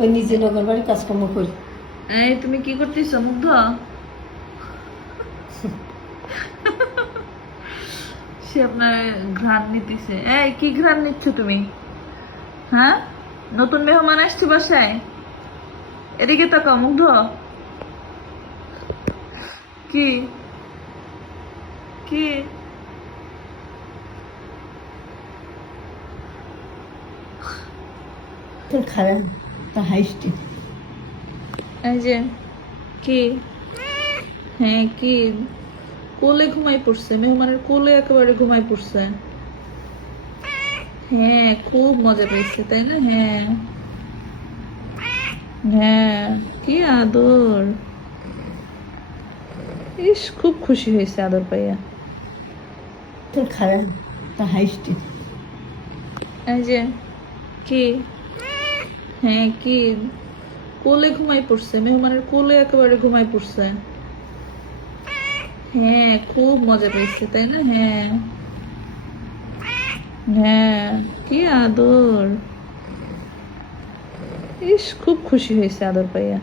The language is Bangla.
ওই নিজে নগর বাড়ি কাজকর্ম করি। এই তুমি কি করতেছ মুগ্ধ? সে আপনার ঘ্রাণ নিতেছে। এই কি ঘ্রাণ নিচ্ছ তুমি? হ্যাঁ? নতুন মেহমান আসছে বাসায়? এদিকে তাকাও মুগ্ধ। কি? কি? খারাপ। তা হাইস্টি। এই যে কি? হ্যাঁ কি? কোলে ঘুমাই পড়ছে মেহমানের কোলে একেবারে ঘুমাই পড়ছে। হ্যাঁ খুব মজা পেয়েছে তাই না? হ্যাঁ। হ্যাঁ কি আদর। ইস খুব খুশি হয়েছে আদর পাইয়া। তোর খারাপ তা হাইস্টি। এই যে কি? হ্যাঁ কি? কোলে ঘুমাই পড়ছে, মেহমানের কোলে একেবারে ঘুমাই পড়ছে। হ্যাঁ খুব মজা পেয়েছে, তাই না? হ্যাঁ। হ্যাঁ কি আদর। ইস, খুব খুশি হয়েছে আদর পাইয়া।